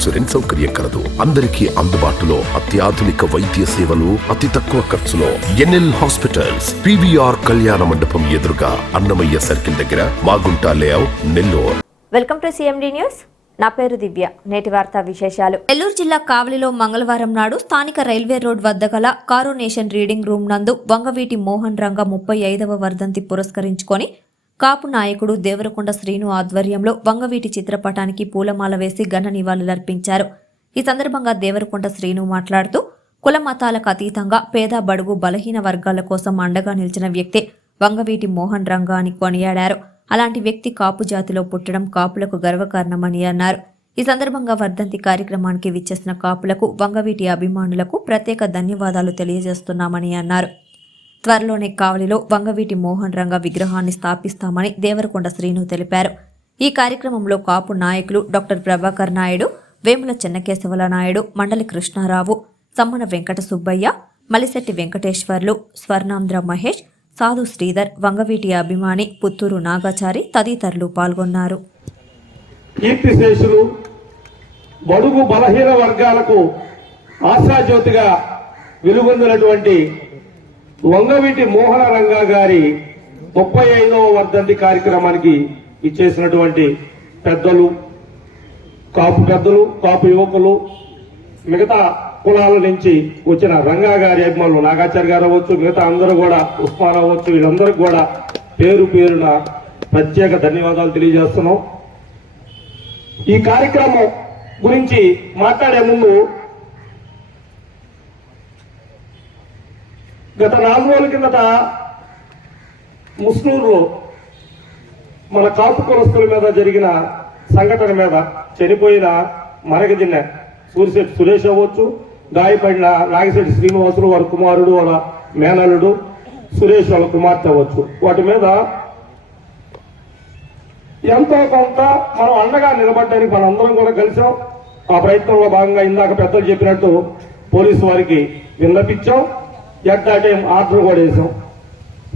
Insurance సౌకర్యం కలదు. అందరికీ అందుబాటులో అత్యాధునిక వైద్య సేవలు అతి తక్కువ ఖర్చులో. ఎన్ఎల్ హాస్పిటల్స్ పివిఆర్ కళ్యాణ మండపం ఎదురుగా అన్నమయ్య సర్కిల్ దగ్గర Magunta layout Nellore. Welcome to CMD news. నా పేరు దివ్య. నేటి వార్తా విశేషాలు. నెల్లూరు జిల్లా కావలిలో మంగళవారం నాడు స్థానిక రైల్వే రోడ్ వద్ద గల కారోనేషన్ రీడింగ్ రూమ్ నందు వంగవీటి మోహన్ రంగ ముప్పై ఐదవ వర్ధంతి పురస్కరించుకొని కాపు నాయకుడు దేవరకొండ శ్రీను ఆధ్వర్యంలో వంగవీటి చిత్రపటానికి పూలమాల వేసి ఘన నివాళులర్పించారు. ఈ సందర్భంగా దేవరకొండ శ్రీను మాట్లాడుతూ కుల మతాలకు అతీతంగా పేద బడుగు బలహీన వర్గాల కోసం అండగా నిలిచిన వ్యక్తి వంగవీటి మోహన్ రంగా అని కొనియాడారు. అలాంటి వ్యక్తి కాపు జాతిలో పుట్టడం కాపులకు గర్వకారణమని అన్నారు. ఈ సందర్భంగా వర్ధంతి కార్యక్రమానికి విచ్చేసిన కాపులకు వంగవీటి అభిమానులకు ప్రత్యేక ధన్యవాదాలు తెలియజేస్తున్నామని అన్నారు. త్వరలోనే కావలిలో వంగవీటి మోహన్ రంగ విగ్రహాన్ని స్థాపిస్తామని దేవరకొండ శ్రీను తెలిపారు. ఈ కార్యక్రమంలో కాపు నాయకులు డాక్టర్ ప్రభాకర్ నాయుడు వేముల చెన్నకేశవల నాయుడు మండలి కృష్ణారావు సమ్మన వెంకట సుబ్బయ్య మలిశెట్టి వెంకటేశ్వర్లు స్వర్ణాంధ్ర మహేష్ సాధు శ్రీధర్ వంగవీటి అభిమాని పుత్తూరు నాగాచారి తదితరులు పాల్గొన్నారు. కీర్తిశేషులు బడుగు బలహీన వర్గాలకు ఆశాజ్యోతిగా వెలుగొందినటువంటి వంగవీటి మోహన రంగా గారి ముప్పై ఐదవ వర్ధంతి కార్యక్రమానికి ఇచ్చేసినటువంటి పెద్దలు కాపు పెద్దలు కాపు యువకులు మిగతా కులాల నుంచి వచ్చిన రంగా గారి అభిమానులు నాగాచార్య గారు అవ్వచ్చు మిగతా అందరూ కూడా ఉస్మాన్ అవ్వచ్చు వీళ్ళందరికీ కూడా పేరు పేరున ప్రత్యేక ధన్యవాదాలు తెలియజేస్తున్నాం. ఈ కార్యక్రమం గురించి మాట్లాడే ముందు గత నాలుగు రోజుల కిందట ముస్నూరు మన కాపు కులస్తుల మీద జరిగిన సంఘటన మీద చనిపోయిన మరగదిన్న సూరిశెట్టి సురేష్ అవ్వచ్చు గాయపడిన నాగిశెట్టి శ్రీనివాసులు వారి కుమారుడు వాళ్ళ మేనల్లుడు సురేష్ వాళ్ళ కుమార్తె అవ్వచ్చు. వాటి మీద ఎంతో కొంత మనం అండగా నిలబడడానికి మనం అందరం కూడా కలిసాం ఆ ప్రయత్నంలో భాగంగా ఇందాక పెద్దలు చెప్పినట్టు పోలీసు వారికి విన్నపించాం. ఎట్ ఆ టైం ఆర్డర్ కూడా వేసాం.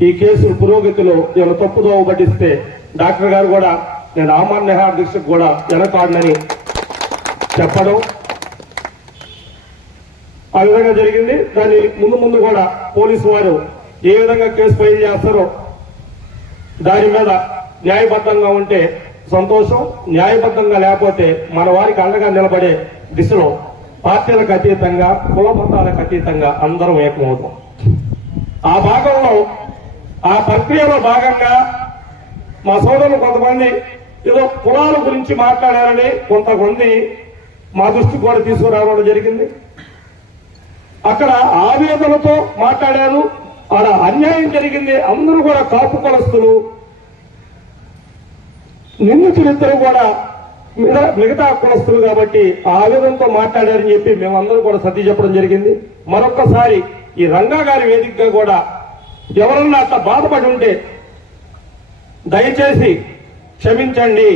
ఈ కేసు పురోగతిలో ఏమైనా తప్పుదోవ పట్టిస్తే డాక్టర్ గారు కూడా నేను ఆమాన్య దీక్షకు కూడా వెనకాడనని చెప్పడం ఆ విధంగా జరిగింది. దాని ముందు ముందు కూడా పోలీసు వారు ఏ విధంగా కేసు ఫైల్ చేస్తారో దాని మీద న్యాయబద్ధంగా ఉంటే సంతోషం న్యాయబద్ధంగా లేకపోతే మన వారికి అండగా నిలబడే దిశలో పార్టీలకు అతీతంగా కుల మతాలకు అతీతంగా అందరం ఏకమవుతాం. ఆ భాగంలో ఆ ప్రక్రియలో భాగంగా మా సోదరులు కొంతమంది ఏదో కులాల గురించి మాట్లాడారని కొంతమంది మా దృష్టికి కూడా తీసుకురావడం జరిగింది. అక్కడ ఆవేదనతో మాట్లాడారు. అక్కడ అన్యాయం జరిగింది. అందరూ కూడా కాపు కులస్తులు. నిందితులిద్దరూ కూడా మిగతా- మిగతా కులస్తులు కాబట్టి ఆ ఆవేదనతో మాట్లాడారని చెప్పి మేమందరం కూడా సతి చెప్పడం జరిగింది. మరొక్కసారి ఈ రంగా గారి వేదికగా కూడా ఎవరన్నా అట్లా బాధపడి ఉంటే దయచేసి క్షమించండి.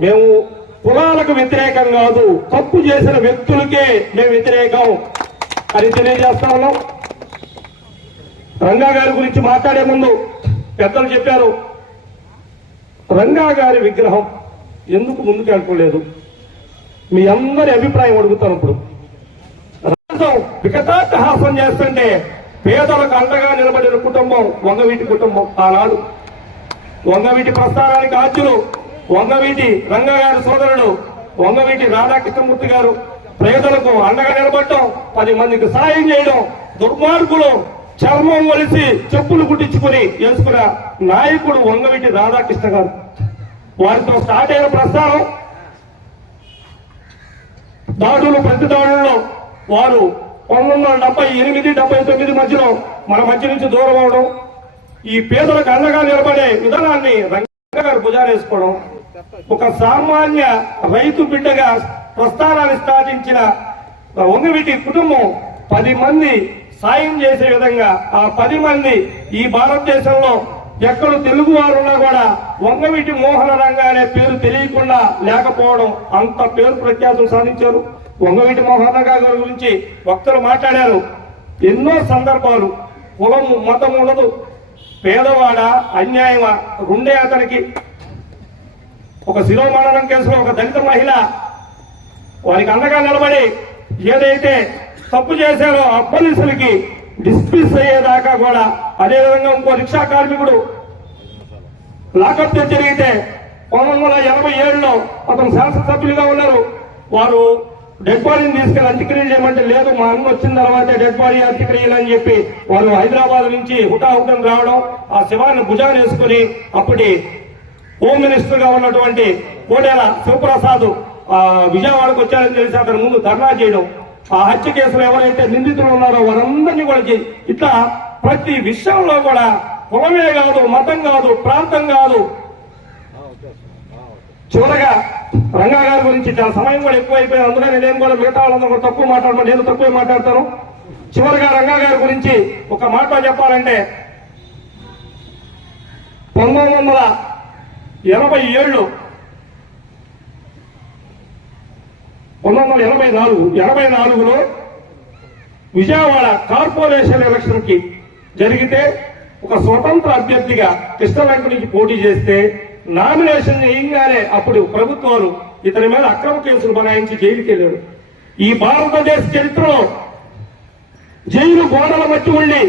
మేము కులాలకు వ్యతిరేకం కాదు తప్పు చేసిన వ్యక్తులకే మేము వ్యతిరేకం అని తెలియజేస్తా ఉన్నాం. రంగా గారి గురించి మాట్లాడే ముందు పెద్దలు చెప్పారు రంగా గారి విగ్రహం ఎందుకు ముందుకు వెళ్ళలేదు మీ అందరి అభిప్రాయం అడుగుతాను ఇప్పుడు. రాష్ట్రం వికటాట్టహాసం చేస్తుంటే పేదలకు అండగా నిలబడిన కుటుంబం వంగవీటి కుటుంబం ఆనాడు. వంగవీటి ప్రస్థానానికి ఆద్యులు వంగవీటి రంగగారి సోదరుడు వంగవీటి రాధాకృష్ణమూర్తి గారు పేదలకు అండగా నిలబడటం పది మందికి సాయం చేయడం దుర్మార్గులు చర్మం వలిసి చెప్పులు కుట్టించుకుని చేసుకున్న నాయకుడు వంగవీటి రాధాకృష్ణ గారు. వారితో స్టార్ట్ అయిన ప్రస్థానం దాడులు ప్రతి దాడుల్లో వారు పంతొమ్మిది వందల డెబ్బై ఎనిమిది డెబ్బై తొమ్మిది మధ్యలో మన మధ్య నుంచి దూరం అవడం ఈ పేదలకు అండగా నిలబడే విధానాన్ని రంగ గారు భుజారేసుకోవడం ఒక సామాన్య రైతు బిడ్డగా ప్రస్థానాన్ని స్థాపించిన వంగవీటి కుటుంబం పది మంది సాయం చేసే విధంగా ఆ పది మంది ఈ భారతదేశంలో ఎక్కడ తెలుగు వారు ఉన్నా కూడా వంగవీటి మోహన రంగ అనే పేరు తెలియకుండా లేకపోవడం అంత పేరు ప్రఖ్యాతులు సాధించారు. వంగవీటి మోహన గారి గురించి వక్తలు మాట్లాడారు. ఎన్నో సందర్భాలు. కులం మతం ఉండదు. పేదవాడ అన్యాయమా? రెండే అతనికి. ఒక శిరోమరణం కేసులో ఒక దళిత మహిళ వారికి అండగా నిలబడి ఏదైతే తప్పు చేశారో ఆ పోలీసులకి డిస్మిస్ అయ్యేదాకా కూడా అదేవిధంగా ఇంకో రిక్షా కార్మికుడు లాకప్ జరిగితే పంతొమ్మిది వందల ఎనభై ఏడులో అతను శాసనసభ్యులుగా ఉన్నారు. వారు డెడ్ బాడీని తీసుకెళ్ళి అంత్యక్రియలు చేయమంటే లేదు మా అన్న వచ్చిన తర్వాతే డెడ్ బాడీ అంత్యక్రియలు అని చెప్పి వారు హైదరాబాద్ నుంచి హుటాహుటం రావడం ఆ శివాన్ని భుజాన్ని వేసుకుని అప్పటి హోమ్ మినిస్టర్గా ఉన్నటువంటి కోడేల శివప్రసాద్ ఆ విజయవాడకు వచ్చారని తెలిసి అతని ముందు ధర్నా చేయడం. ఆ హత్య కేసులో ఎవరైతే నిందితులు ఉన్నారో వారందరినీ కూడా ఇట్లా ప్రతి విషయంలో కూడా కులమే కాదు మతం కాదు ప్రాంతం కాదు. చివరగా రంగా గారి గురించి చాలా సమయం కూడా ఎక్కువైపోయింది. అందులో నేను కూడా మిగతా వాళ్ళందరూ కూడా తక్కువ మాట్లాడమని నేను తక్కువ మాట్లాడతాను. చివరిగా రంగా గారి గురించి ఒక మాట చెప్పాలంటే పంతొమ్మిది వందల ఎనభై ఏళ్ళు పంతొమ్మిది వందల ఎనభై నాలుగు ఎనభై నాలుగులో విజయవాడ కార్పొరేషన్ ఎలక్షన్కి జరిగితే ఒక స్వతంత్ర అభ్యర్థిగా కృష్ణలంక నుంచి పోటీ చేస్తే నామినేషన్ వేయంగానే అప్పుడు ప్రభుత్వాలు ఇతని మీద అక్రమ కేసులు బనాయించి జైలుకి వెళ్ళాడు. ఈ భారతదేశ చరిత్రలో జైలు గోడల మట్టి ఉండి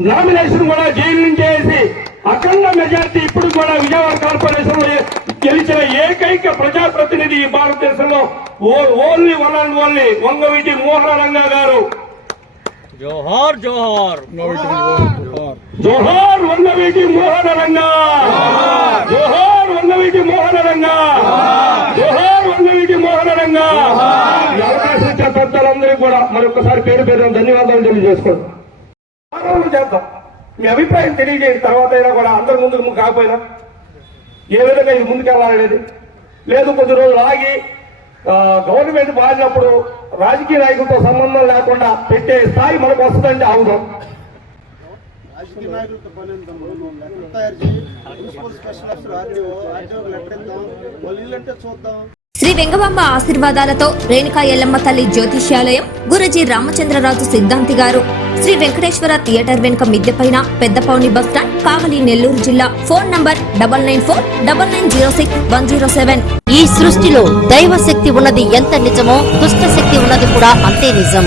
నామినేషన్ కూడా జైలు నుంచి వేసి అఖండ మెజార్టీ ఇప్పుడు కూడా విజయవాడ కార్పొరేషన్లో గెలిచిన ఏకైక ప్రజాప్రతినిధి ఈ భారతదేశంలో ఓ- only one and only Vangaveeti Mohana Ranga గారు. జోహార్ జోహార్. జోహార్ వంగవీటి మోహన రంగా. జోహార్ వంగవీటి మోహన రంగా. జోహార్ వంగవీటి మోహన రంగా. అవకాశం ఇచ్చిన పెద్దలందరికీ కూడా మరొకసారి పేరు పేరు ధన్యవాదాలు తెలియజేసుకోండి. చేద్దాం. మీ అభిప్రాయం తెలియజేసిన తర్వాత అయినా కూడా అందరి ముందుకు ముందు కాకపోయినా ఏ విధంగా ఇది ముందుకెళ్ళాలనేది. లేదు కొద్ది రోజులు ఆగి గవర్నమెంట్ మారినప్పుడు రాజకీయ నాయకులతో సంబంధం లేకుండా పెట్టే స్థాయి మనకు వస్తుందంటే ఆగుదాం రాజకీయ నాయకులతో పని ఎంత మనం లెటర్ తయారు చేయి. ప్రిన్సిపల్ స్పెషల్ ఆఫీసర్ ఆర్డీఓ ఆర్డీఓకి లెటర్ ఇద్దాం వాళ్ళు ఇల్లంటే చూద్దాం. శ్రీ వెంగబాంబ ఆశీర్వాదాలతో రేణుకా ఎల్లమ్మ తల్లి జ్యోతిష్యాలయం గురజీ రామచంద్రరాజు సిద్ధాంతి గారు. శ్రీ వెంకటేశ్వర థియేటర్ వెనుక మిద్దెపైన పెద్దపౌని బస్టాండ్ కావలి నెల్లూరు జిల్లా. Phone number double nine four double nine zero six one zero seven. ఈ సృష్టిలో దైవ శక్తి ఉన్నది ఎంత నిజమో దుష్ట శక్తి ఉన్నది కూడా అంతే నిజం.